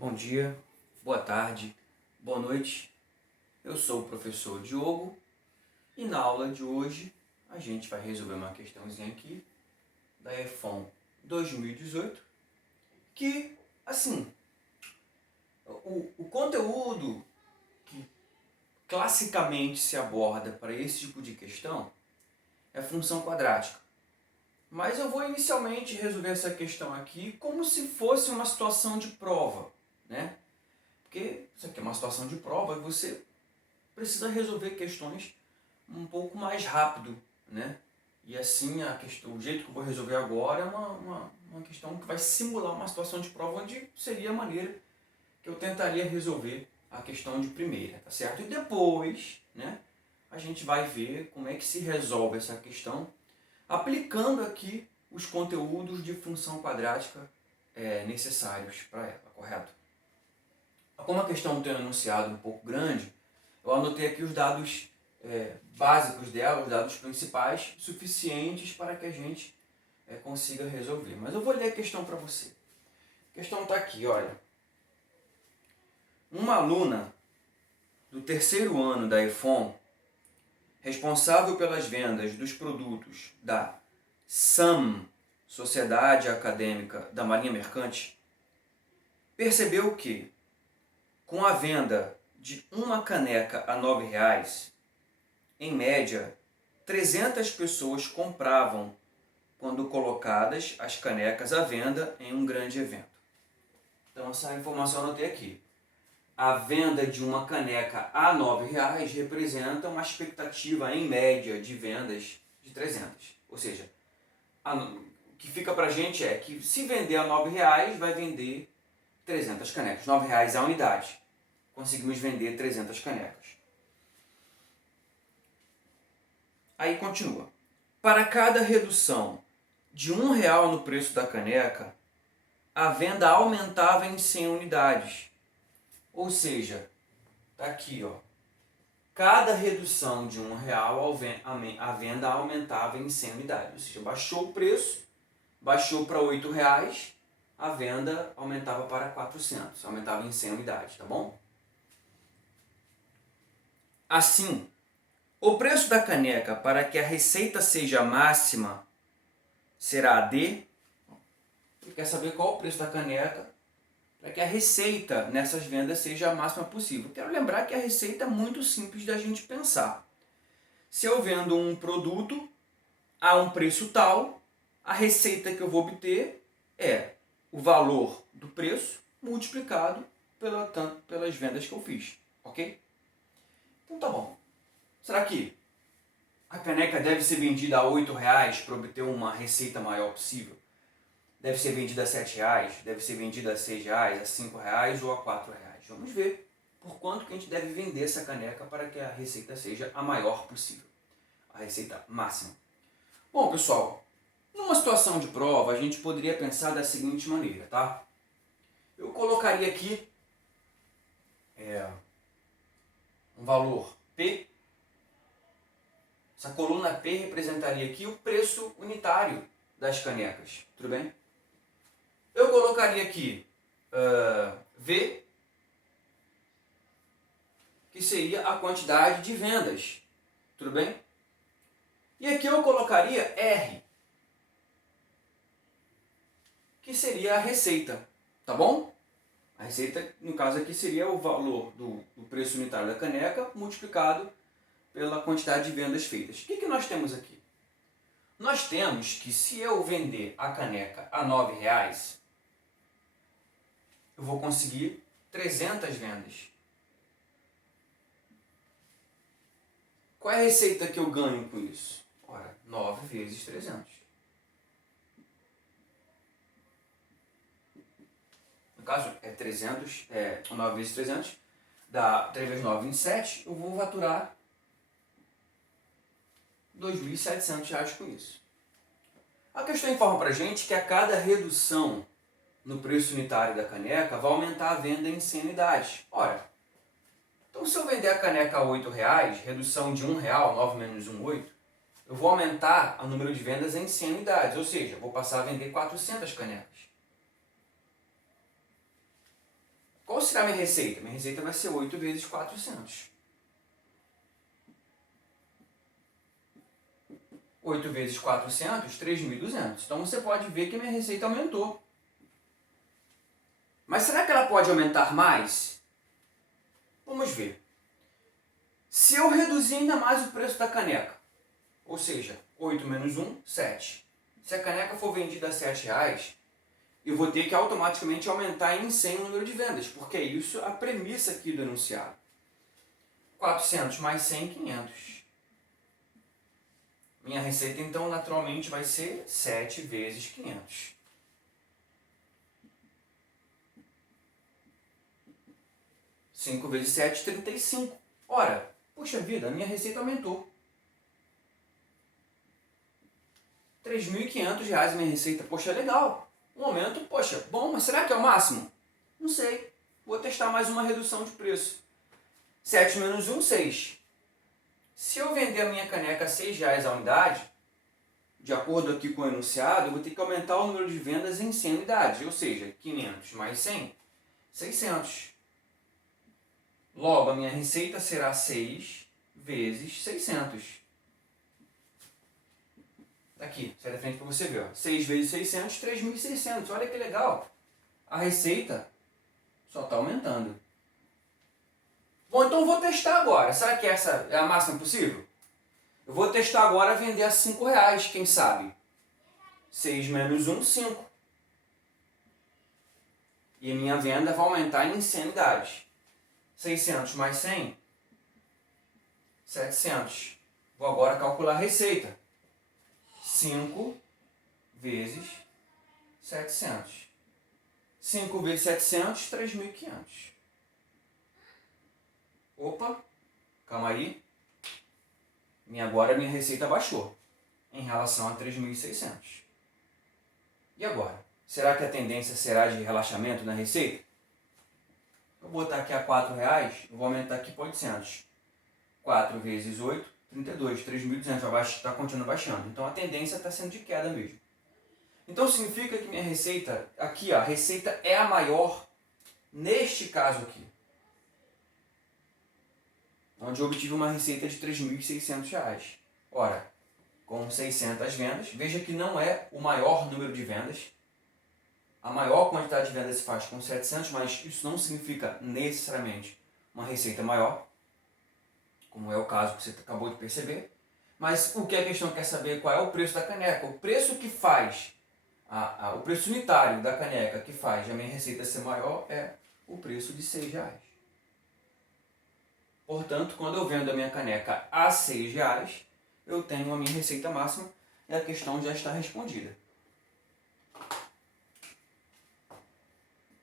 Bom dia, boa tarde, boa noite. Eu sou o professor Diogo e na aula de hoje a gente vai resolver uma questãozinha aqui da EFON 2018 que, assim, o conteúdo que classicamente se aborda para esse tipo de questão é função quadrática. Mas eu vou inicialmente resolver essa questão aqui como se fosse uma situação de prova, né? Porque isso aqui é uma situação de prova e você precisa resolver questões um pouco mais rápido, né? E assim, o jeito que eu vou resolver agora é uma questão que vai simular uma situação de prova onde seria a maneira que eu tentaria resolver a questão de primeira, tá certo? E depois, né, a gente vai ver como é que se resolve essa questão aplicando aqui os conteúdos de função quadrática necessários para ela, correto? Como a questão tem um enunciado um pouco grande, eu anotei aqui os dados básicos dela, os dados principais, suficientes para que a gente consiga resolver. Mas eu vou ler a questão para você. A questão está aqui, olha. Uma aluna do terceiro ano da EFON, responsável pelas vendas dos produtos da SAM, Sociedade Acadêmica da Marinha Mercante, percebeu que, com a venda de uma caneca a R$ 9,00, em média, 300 pessoas compravam quando colocadas as canecas à venda em um grande evento. Então essa informação eu anotei aqui. A venda de uma caneca a R$ 9,00 representa uma expectativa em média de vendas de 300. Ou seja, o que fica pra gente é que se vender a R$ 9,00 vai vender 300 canecas. R$ 9,00 a unidade. Conseguimos vender 300 canecas. Aí continua. Para cada redução de R$ 1,00 no preço da caneca, a venda aumentava em 100 unidades. Ou seja, está aqui, ó. Cada redução de R$ 1,00 a venda aumentava em 100 unidades. Ou seja, baixou o preço, baixou para R$ 8,00, a venda aumentava para 400, aumentava em 100 unidades, tá bom? Assim, o preço da caneca para que a receita seja máxima será D. Ele quer saber qual o preço da caneca para que a receita nessas vendas seja a máxima possível. Quero lembrar que a receita é muito simples da gente pensar. Se eu vendo um produto a um preço tal, a receita que eu vou obter é o valor do preço multiplicado pelas vendas que eu fiz, ok? Então tá bom. Será que a caneca deve ser vendida a R$ 8,00 para obter uma receita maior possível? Deve ser vendida a R$ 7,00, deve ser vendida a R$ 6,00, a R$ 5,00 ou a R$ 4,00. Vamos ver por quanto que a gente deve vender essa caneca para que a receita seja a maior possível. A receita máxima. Bom, pessoal, numa situação de prova, a gente poderia pensar da seguinte maneira, tá? Eu colocaria aqui um valor P. Essa coluna P representaria aqui o preço unitário das canecas, tudo bem? Eu colocaria aqui V, que seria a quantidade de vendas, tudo bem? E aqui eu colocaria R, que seria a receita, tá bom? A receita, no caso aqui, seria o valor do preço unitário da caneca multiplicado pela quantidade de vendas feitas. O que nós temos aqui? Nós temos que se eu vender a caneca a R$ 9,00, eu vou conseguir 300 vendas. Qual é a receita que eu ganho com isso? Ora, 9 vezes 300. No caso, 9 vezes 300, dá 3 vezes 9, 27. Eu vou faturar R$ 2.700 com isso. A questão informa para a gente que a cada redução no preço unitário da caneca vai aumentar a venda em 100 unidades. Ora, então se eu vender a caneca a R$ 8,00, redução de R$ 1,00, 9 menos 1, 8, eu vou aumentar o número de vendas em 100 unidades, ou seja, eu vou passar a vender 400 canecas. Qual será a minha receita? Minha receita vai ser 8 vezes 400. 8 vezes 400, 3.200. Então você pode ver que minha receita aumentou. Mas será que ela pode aumentar mais? Vamos ver. Se eu reduzir ainda mais o preço da caneca, ou seja, 8 menos 1, 7. Se a caneca for vendida a R$7, eu vou ter que automaticamente aumentar em 100 o número de vendas, porque é isso a premissa aqui do enunciado. 400 mais 100, 500. Minha receita, então, naturalmente vai ser 7 vezes 500. 5 vezes 7, 35. Ora, puxa vida, a minha receita aumentou. R$3.500 minha receita. Poxa, legal. Um aumento, poxa, bom, mas será que é o máximo? Não sei. Vou testar mais uma redução de preço. 7 menos 1, 6. Se eu vender a minha caneca a R$6 a unidade, de acordo aqui com o enunciado, eu vou ter que aumentar o número de vendas em 100 unidades. Ou seja, 500 mais 100, 600. Logo, a minha receita será 6 vezes 600. Aqui, sai da frente para você ver. Ó. 6 vezes 600, 3.600. Olha que legal. A receita só está aumentando. Bom, então eu vou testar agora. Será que essa é a máxima possível? Eu vou testar agora vender a R$5, quem sabe? 6 menos 1, 5. E a minha venda vai aumentar em 100 unidades. 600 mais 100, 700. Vou agora calcular a receita. 5 vezes 700. 5 vezes 700, 3.500. Opa, calma aí. Agora minha receita baixou em relação a 3.600. E agora? Será que a tendência será de relaxamento na receita? Eu vou botar aqui a R$4, eu vou aumentar aqui para 800. 4 vezes 8, 32. 3.200 vai estar continuando baixando. Então a tendência está sendo de queda mesmo. Então significa que minha receita, aqui ó, a receita é a maior neste caso aqui. Onde eu obtive uma receita de R$3.600. Ora, com 600 vendas, veja que não é o maior número de vendas. A maior quantidade de vendas se faz com 700, mas isso não significa necessariamente uma receita maior, como é o caso que você acabou de perceber. Mas o que a questão quer saber qual é o preço da caneca. O preço que faz, o preço unitário da caneca que faz a minha receita ser maior é o preço de R$6. Portanto, quando eu vendo a minha caneca a R$6, eu tenho a minha receita máxima e a questão já está respondida.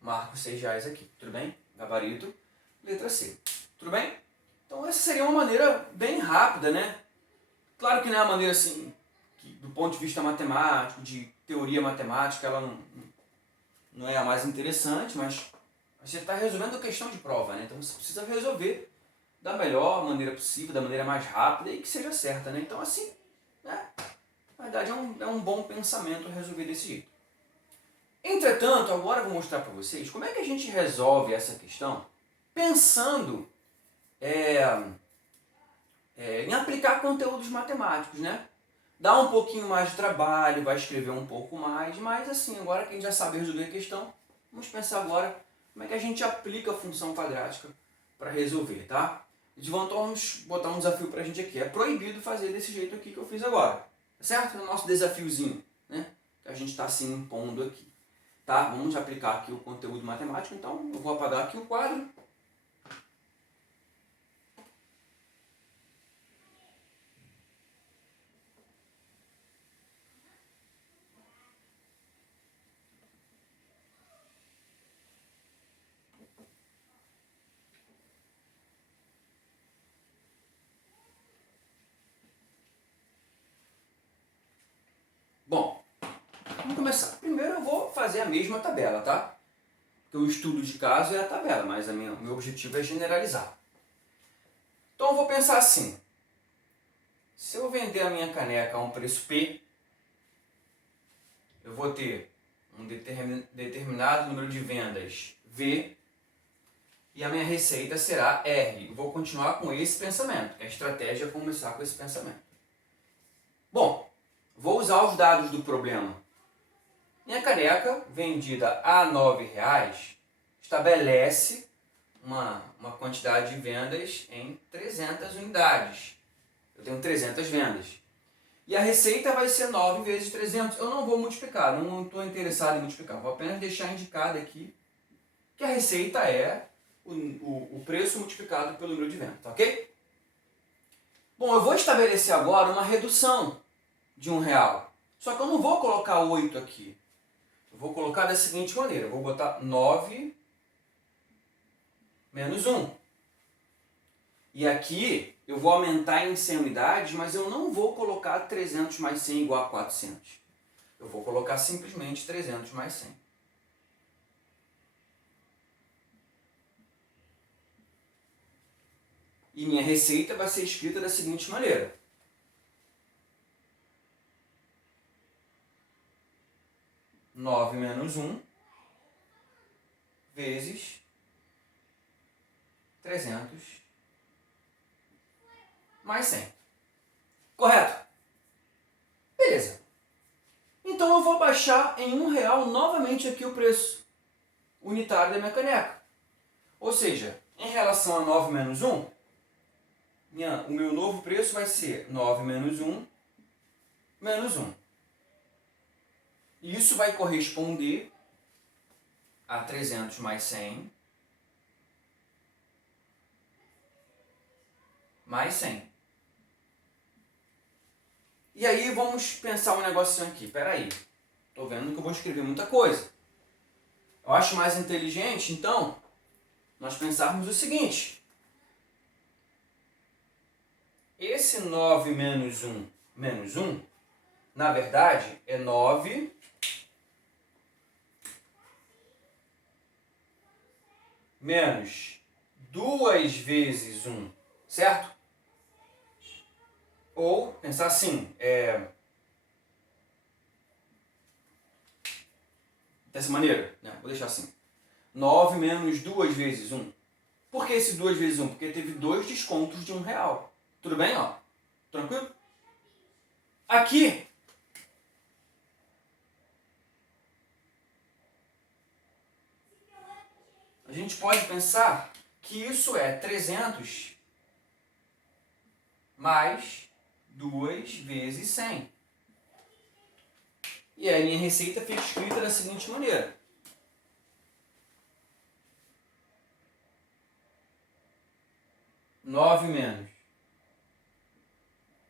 Marco R$6 aqui, tudo bem? Gabarito, letra C. Tudo bem? Então essa seria uma maneira bem rápida, né? Claro que não é uma maneira assim, que, do ponto de vista matemático, de teoria matemática, ela não é a mais interessante, mas você está resolvendo a questão de prova, né? Então você precisa resolver da melhor maneira possível, da maneira mais rápida e que seja certa, né? Então assim, né? Na verdade é um bom pensamento resolver desse jeito. Entretanto, agora eu vou mostrar para vocês como é que a gente resolve essa questão pensando em aplicar conteúdos matemáticos, né? Dá um pouquinho mais de trabalho, vai escrever um pouco mais, mas assim, agora que a gente já sabe resolver a questão, vamos pensar agora como é que a gente aplica a função quadrática para resolver, tá? Vamos botar um desafio para a gente aqui. É proibido fazer desse jeito aqui que eu fiz agora, tá certo? É o nosso desafiozinho, né? Que a gente está se impondo aqui. Tá? Vamos aplicar aqui o conteúdo matemático, então eu vou apagar aqui o quadro. Bom, vamos começar. Primeiro eu vou fazer a mesma tabela, tá? Porque o estudo de caso é a tabela, mas o meu objetivo é generalizar. Então eu vou pensar assim. Se eu vender a minha caneca a um preço P, eu vou ter um determinado número de vendas V e a minha receita será R. Eu vou continuar com esse pensamento, a estratégia é começar com esse pensamento. Bom, vou usar os dados do problema. Minha caneca, vendida a R$ 9,00, estabelece uma quantidade de vendas em 300 unidades. Eu tenho 300 vendas. E a receita vai ser 9 vezes 300. Eu não vou multiplicar, não estou interessado em multiplicar. Vou apenas deixar indicado aqui que a receita é o preço multiplicado pelo número de vendas, ok? Bom, eu vou estabelecer agora uma redução de R$ 1. Só que eu não vou colocar 8 aqui. Eu vou colocar da seguinte maneira. Eu vou botar 9 menos 1. E aqui eu vou aumentar em 100 unidades, mas eu não vou colocar 300 mais 100 igual a 400. Eu vou colocar simplesmente 300 mais 100. E minha receita vai ser escrita da seguinte maneira. Nove menos 1 vezes 300 mais 100. Correto? Beleza. Então eu vou baixar em R$ 1 novamente aqui o preço unitário da minha caneca. Ou seja, em relação a 9 menos 1, o meu novo preço vai ser 9 menos 1 menos 1. E isso vai corresponder a 300 mais 100 mais 100. E aí vamos pensar um negocinho aqui. Peraí, estou vendo que eu vou escrever muita coisa. Eu acho mais inteligente, então, nós pensarmos o seguinte. Esse 9 menos 1, na verdade, é 9 menos 2 vezes 1, certo? Ou, pensar assim, dessa maneira, né? Vou deixar assim. 9 menos 2 vezes 1. Por que esse 2 vezes 1? Porque teve 2 descontos de R$ 1. Tudo bem, ó? Tranquilo? Aqui, a gente pode pensar que isso é 300 mais 2 vezes 100. E aí a minha receita fica escrita da seguinte maneira. Nove menos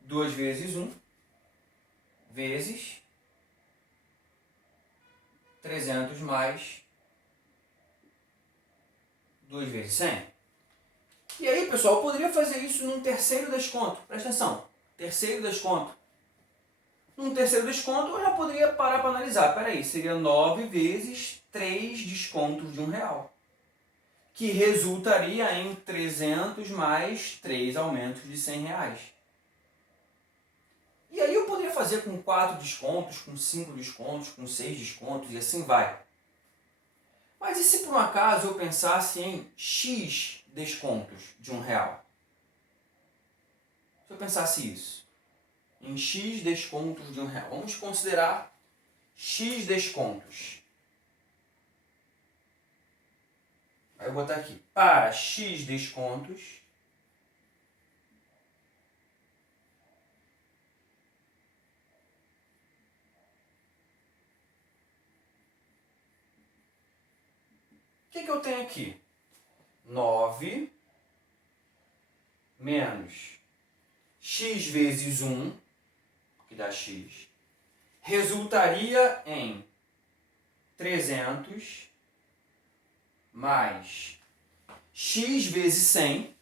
2 vezes 1 vezes 300 mais 2 vezes 100. E aí, pessoal, eu poderia fazer isso num terceiro desconto. Presta atenção. Terceiro desconto. Num terceiro desconto, eu já poderia parar para analisar. Peraí, seria 9 vezes 3 descontos de R$ 1. Que resultaria em 300 mais 3 aumentos de R$ 100. E aí eu poderia fazer com 4 descontos, com 5 descontos, com 6 descontos e assim vai. Mas e se por um acaso eu pensasse em X descontos de R$ 1? Se eu pensasse isso, em X descontos de R$ 1, vamos considerar X descontos. Aí eu vou botar aqui, para X descontos, o que eu tenho aqui? 9 menos X vezes 1, que dá X, resultaria em 300 mais X vezes 100,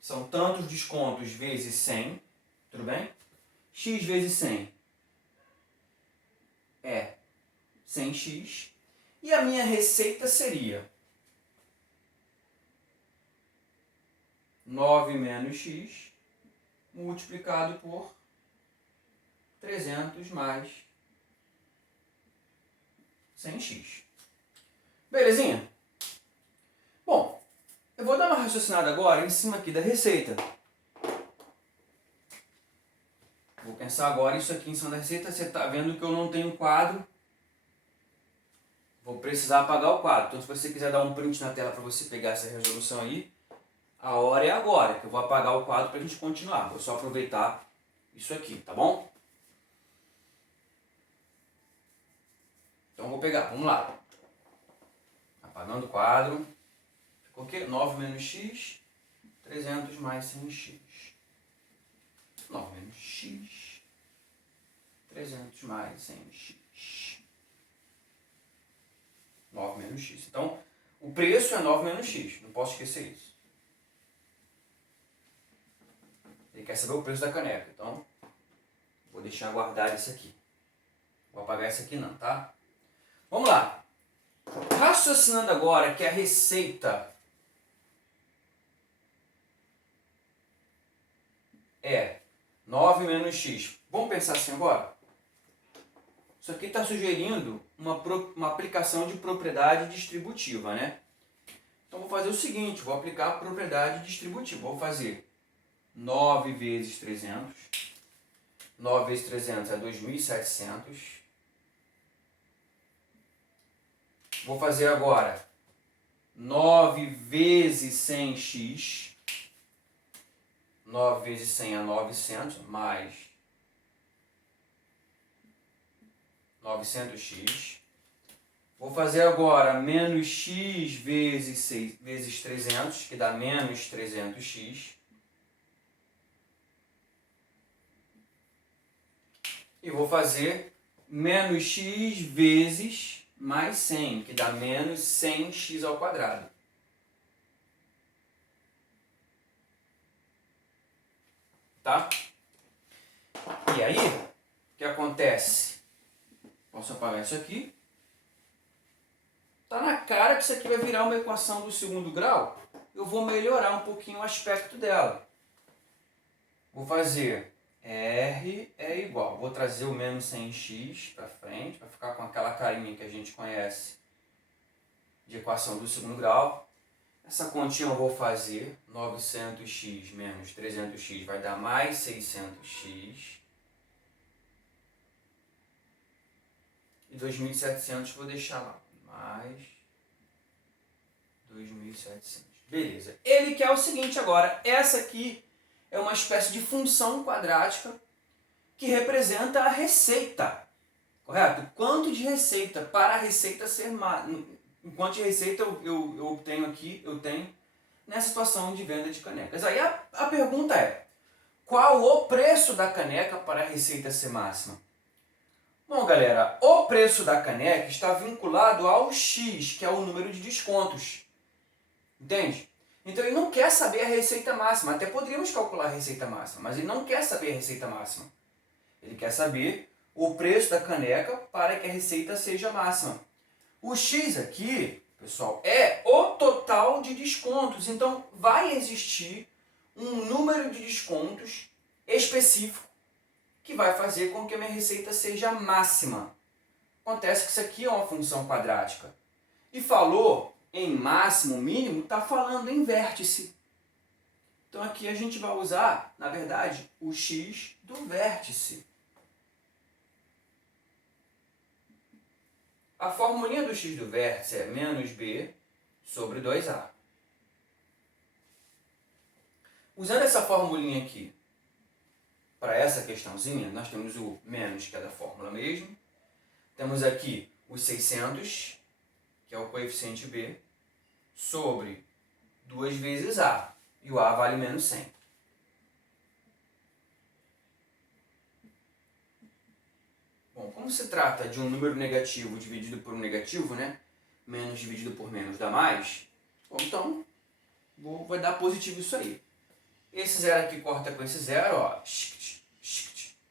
são tantos descontos vezes 100, tudo bem? X vezes 100 é 100x, e a minha receita seria 9 menos x multiplicado por 300 mais 100x. Belezinha? Bom, raciocinado agora em cima aqui da receita. Vou pensar agora isso aqui em cima da receita. Você está vendo que eu não tenho quadro. Vou precisar apagar o quadro. Então, se você quiser dar um print na tela para você pegar essa resolução aí, a hora é agora, que eu vou apagar o quadro para a gente continuar. Vou só aproveitar isso aqui, tá bom? Então, vou pegar. Vamos lá. Apagando o quadro. Ficou o quê? 9 menos x, 300 mais 100x. 9 menos x, 300 mais 100x. 9 menos x. Então, o preço é 9 menos x. Não posso esquecer isso. Ele quer saber o preço da caneca. Então, vou deixar guardado isso aqui. Vou apagar isso aqui não, tá? Vamos lá. Raciocinando agora que a receita é 9 menos x. Vamos pensar assim agora? Isso aqui está sugerindo uma aplicação de propriedade distributiva, né? Então, vou fazer o seguinte, vou aplicar a propriedade distributiva. Vou fazer 9 vezes 300. 9 vezes 300 é 2.700. Vou fazer agora 9 vezes 100x. 9 vezes 100 é 900, mais 900x. Vou fazer agora menos x vezes 300, que dá menos 300x. E vou fazer menos x vezes mais 100, que dá menos 100x ao quadrado. Tá? E aí, o que acontece? Posso apagar isso aqui. Tá na cara que isso aqui vai virar uma equação do segundo grau. Eu vou melhorar um pouquinho o aspecto dela. Vou fazer R é igual. Vou trazer o menos 100x para frente, para ficar com aquela carinha que a gente conhece de equação do segundo grau. Essa continha eu vou fazer. 900x menos 300x vai dar mais 600x. E 2.700 vou deixar lá. Mais 2.700. Beleza. Ele quer o seguinte agora. Essa aqui é uma espécie de função quadrática que representa a receita. Correto? Quanto de receita para a receita ser quanto de receita eu tenho aqui, eu tenho nessa situação de venda de canecas. Aí a pergunta é, qual o preço da caneca para a receita ser máxima? Bom, galera, o preço da caneca está vinculado ao X, que é o número de descontos. Entende? Então ele não quer saber a receita máxima. Até poderíamos calcular a receita máxima, mas ele não quer saber a receita máxima. Ele quer saber o preço da caneca para que a receita seja máxima. O X aqui, pessoal, é o total de descontos. Então vai existir um número de descontos específico que vai fazer com que a minha receita seja máxima. Acontece que isso aqui é uma função quadrática. E falou em máximo, mínimo, está falando em vértice. Então aqui a gente vai usar, na verdade, o x do vértice. A formulinha do x do vértice é menos b sobre 2a. Usando essa formulinha aqui, para essa questãozinha, nós temos o menos, que é da fórmula mesmo. Temos aqui os 600, que é o coeficiente b, sobre 2 vezes a. E o a vale menos 100. Bom, como se trata de um número negativo dividido por um negativo, né? Menos dividido por menos dá mais. Bom, então, vai dar positivo isso aí. Esse zero aqui corta com esse zero, ó.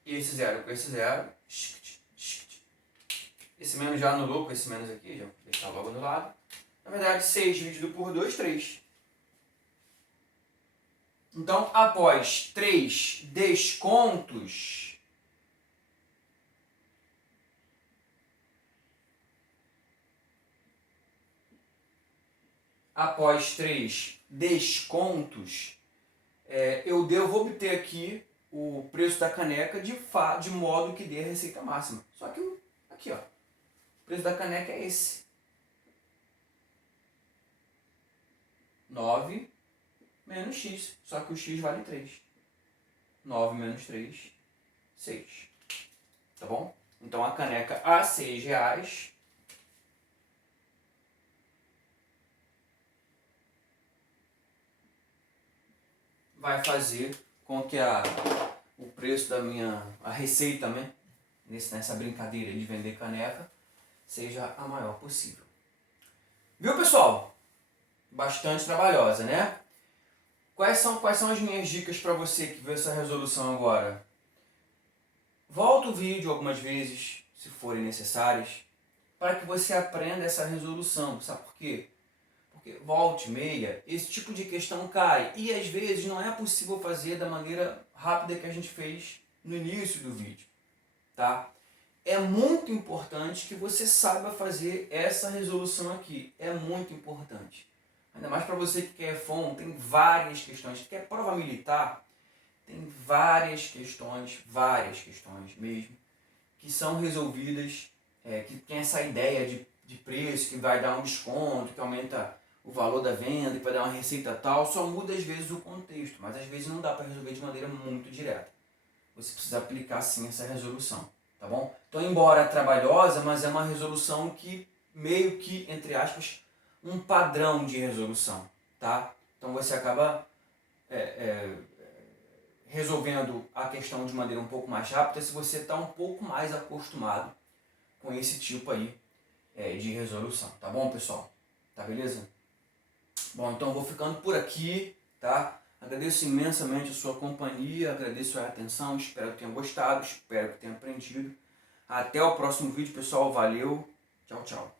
E esse zero com esse zero. Esse menos já anulou com esse menos aqui, já vou deixar logo do lado. Na verdade, 6 dividido por 2, 3. Então, após 3 descontos, após 3 descontos, eu devo obter aqui o preço da caneca de modo que dê a receita máxima. Só que aqui, ó, o preço da caneca é esse. 9 menos x, só que o x vale 3. 9 menos 3, 6. Tá bom? Então a caneca a R$6 vai fazer com que o preço da a receita, né, nessa brincadeira de vender caneca, seja a maior possível. Viu, pessoal? Bastante trabalhosa, né? Quais são as minhas dicas para você que viu essa resolução agora? Volta o vídeo algumas vezes, se forem necessárias, para que você aprenda essa resolução. Sabe por quê? Porque volta e meia, esse tipo de questão cai. E às vezes não é possível fazer da maneira rápida que a gente fez no início do vídeo. Tá? É muito importante que você saiba fazer essa resolução aqui. É muito importante. Ainda mais para você que quer FON, tem várias questões. Que quer prova militar, tem várias questões mesmo, que são resolvidas, que tem essa ideia de preço, que vai dar um desconto, que aumenta o valor da venda, que vai dar uma receita tal, só muda às vezes o contexto, mas às vezes não dá para resolver de maneira muito direta. Você precisa aplicar sim essa resolução, tá bom? Então, embora trabalhosa, mas é uma resolução que meio que, entre aspas, um padrão de resolução, tá? Então você acaba resolvendo a questão de maneira um pouco mais rápida se você está um pouco mais acostumado com esse tipo aí de resolução, tá bom, pessoal? Tá beleza? Bom, então eu vou ficando por aqui, tá? Agradeço imensamente a sua companhia, agradeço a atenção, espero que tenham gostado, espero que tenham aprendido. Até o próximo vídeo, pessoal. Valeu, tchau, tchau.